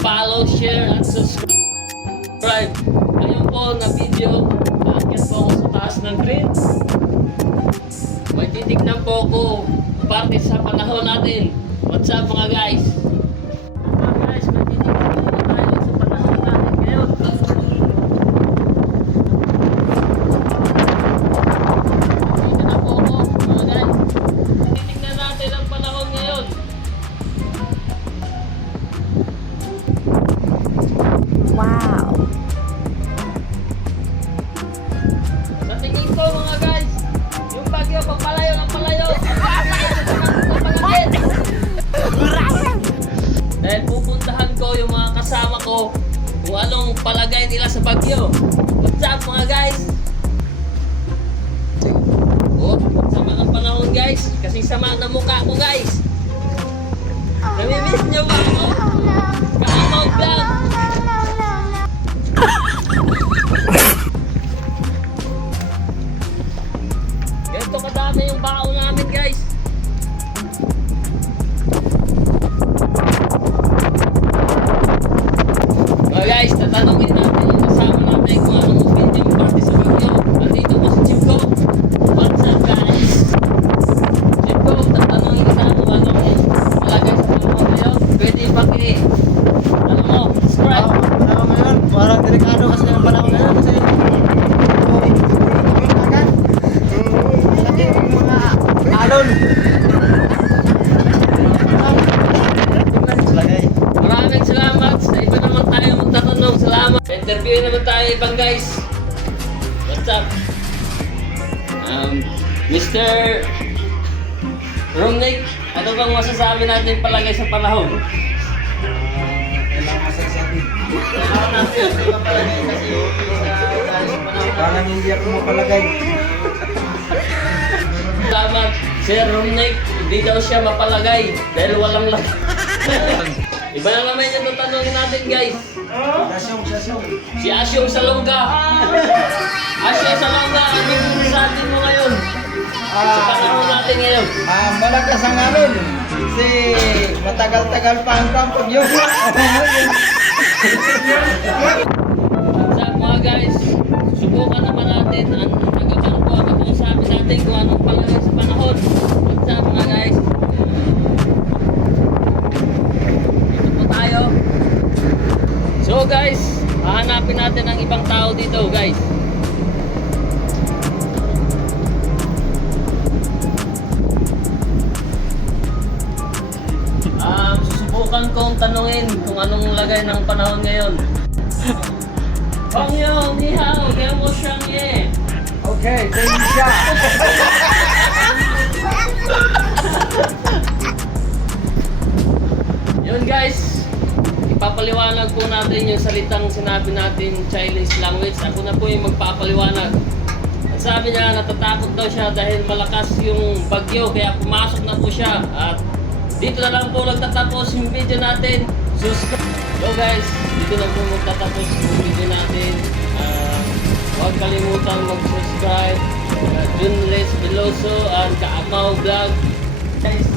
follow, share, at subscribe. Ngayon po na video, aakyat po ako sa taas ng crane. May titignan po ako parte sa panahon natin. What's up mga guys? Mga guys, may titignan po tayo sa panahon natin ngayon. Dito na po ako mga guys. Titignan natin ang panahon ngayon. Wow. Sa tingin ko mga guys, yung bagyo pagpalayo ng palayo. Dahil pupuntahan ko yung mga kasama ko kung anong palagay nila sa bagyo. What's up mga guys? Oh, sama ang panahon guys. Kasi sama na mukha ko guys. Namimiss nyo ba ako? Kaamaw vlog. Ganito kadami yung baon namin guys. Mga guys, tatanungin natin yung kasama natin kung anong opinion parte sa bagyo. Nandito po si Chipko. What's up guys? Chipko, tatanungin kita kung anong palagay sa panahon ngayon. Pwede paki ano mo, subscribe. Panahon ngayon, parang delikado kasi ng panahon ngayon kasi agad. Laki yung mga alon. Maraming salamat. Sa iba naman tayo magtatanong. Salamat. Interview naman tayo ibang guys. What's up? Mr. Romnick, ano bang masasabi natin palagay sa panahon? Kailangan masasabi. Kailangan natin yung mapalagay kasi parang hindi ako mapalagay. Salamat. Sir Romnick, hindi daw siya mapalagay dahil walang lag. Iba na naman yung tatanungin natin guys. Sasyong. Si Asyong Salonga. Asyong Salonga, anong sa atin mo ngayon? Sa panahon natin ngayon. Malakas ang alon. Kasi matagal-tagal pa ang kampo yun. Sa mga guys, subukan naman natin ang nagkaroon po ang pag-usapan natin kung anong palagay sa panahon. Sa mga guys, dito po tayo. So guys, hahanapin natin ang ibang tao dito guys. Susubukan kong tanungin kung anong lagay ng panahon ngayon. Pangyo, ni hao, kaya mo siyang ye. Okay, thank you siya. Yun guys, ipapaliwanag po natin yung salitang sinabi natin Chinese language. Ako na po yung magpapaliwanag. At sabi niya, natatakot daw siya dahil malakas yung bagyo, kaya pumasok na po siya. At dito na lang po nagtatapos yung video natin. So guys, dito na po magtatapos yung video natin. Huwag kalimutan mag-subscribe. Junles Veloso and Kaamaw Vlog. Guys.